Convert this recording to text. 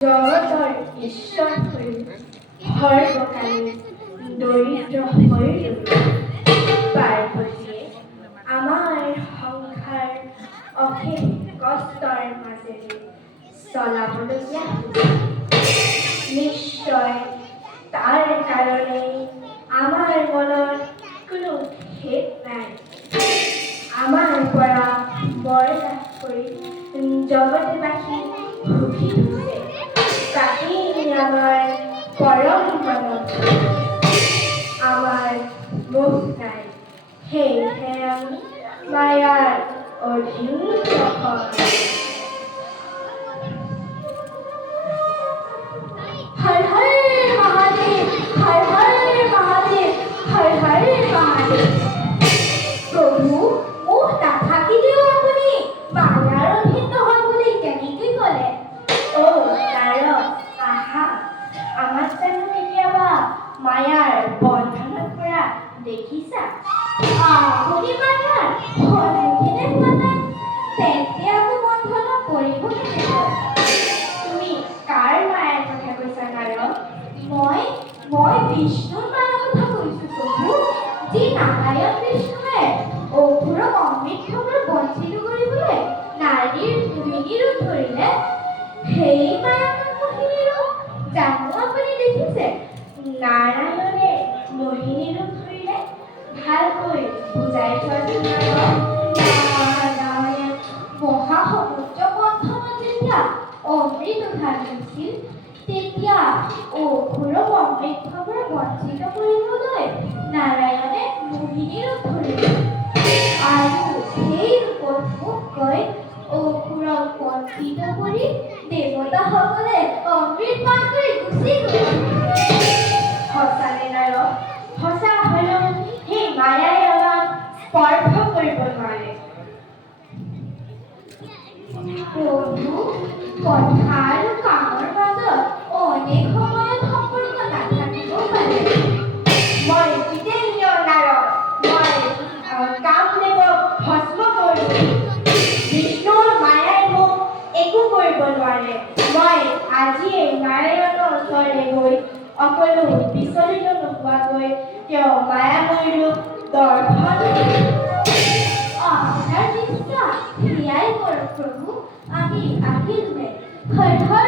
জগতৰ ঈশ্বৰ হৈ সৰ্বকালে দৰিদ্ৰ হৈ পাৰ্বতীয়ে আমাৰ সংসাৰ অশেষ কষ্টৰ মাজেৰে চলাবলগীয়া নিশ্চয় তাৰ কাৰণে আমাৰ মনত কোনো খেদ নাই। আমাৰ পৰা বৰ লাভ কৰি জগতবাসী সুখী হৈছে, তাকেই আমাৰ পৰম মানৱ। আমাৰ মোহ নাই, সেয়েহে আমি মায়াৰ অধীন নহয়। হৰ হৰ মহাদেৱ, হৰ হৰ মহাদেৱ, হৰ হৰ মহাদেৱ। প্ৰভু, মোহ নাথাকিলেও আপুনি মায়াৰ অধীন নহয় বুলি কেনেকৈ ক'লে? নাৰদ, আহা, আমাক জানো কেতিয়াবা মায়াৰ বন্ধনত পৰা দেখিছা? আপুনি মায়াৰ সন্মুখীনে হোৱা নাই, তেন্তে আকৌ বন্ধনত পৰিব কেনেকৈ? তুমি কাৰ মায়াৰ কথা কৈছা নাৰদ? মই বিষ্ণুৰ মায়াৰ কথা কৈছো প্ৰভু, যি নাৰায়ণ বিষ্ণুৱে অসুৰক অমৃত ভোগৰ বঞ্চিত কৰিবলৈ নাৰীৰ মোহিনী ৰূপ ধৰিলে, সেই মায়াকৰ মোহিনী ৰূপ জানো আপুনি দেখিছে? নাৰায়ণে মোহিনী ৰূপ ধৰিলে ভালকৈ বুজাই থোৱাচোন নাৰদ। নাৰায়ণ মহাসমুদ্ৰ মন্থনত যেতিয়া অমৃত উদ্ধাৰ হৈছিল, তেতিয়া অসুৰক অমৃত ভোগৰ বঞ্চিত কৰিবলৈ নাৰায়ণে মোহিনী ৰূপ ধৰিলে আৰু সেই ৰূপত মুখ কৈ অসুৰক বঞ্চিত কৰি দেৱতাসকলে অমৃত পান কৰি গুচি গ'ল। সঁচানে নাৰদ? সঁচা হ'লেও সেই মায়াই আমাক স্পৰ্শ কৰিব নোৱাৰে। প্ৰভু, কথা আৰু কামৰ মাজত অনেক সময়ত সম্পৰ্ক নাথাকিবও পাৰে। মই জিতেন্দ্ৰ নাৰদ, মই কামদেৱক ভস্ম কৰিলোঁ। বিষ্ণুৰ মায়াই মোক একো কৰিব নোৱাৰে। মই আজিয়েই নাৰায়ণৰ ওচৰলৈ গৈ অকলো বিচলিত নোহোৱাকৈ তেওঁ মায়াময় ৰূপ দৰ্শন কৰিম। আপোনাৰ ইচ্ছা সেয়াই কৰক প্ৰভু, আমি আহিলোহে। হৰ হৰ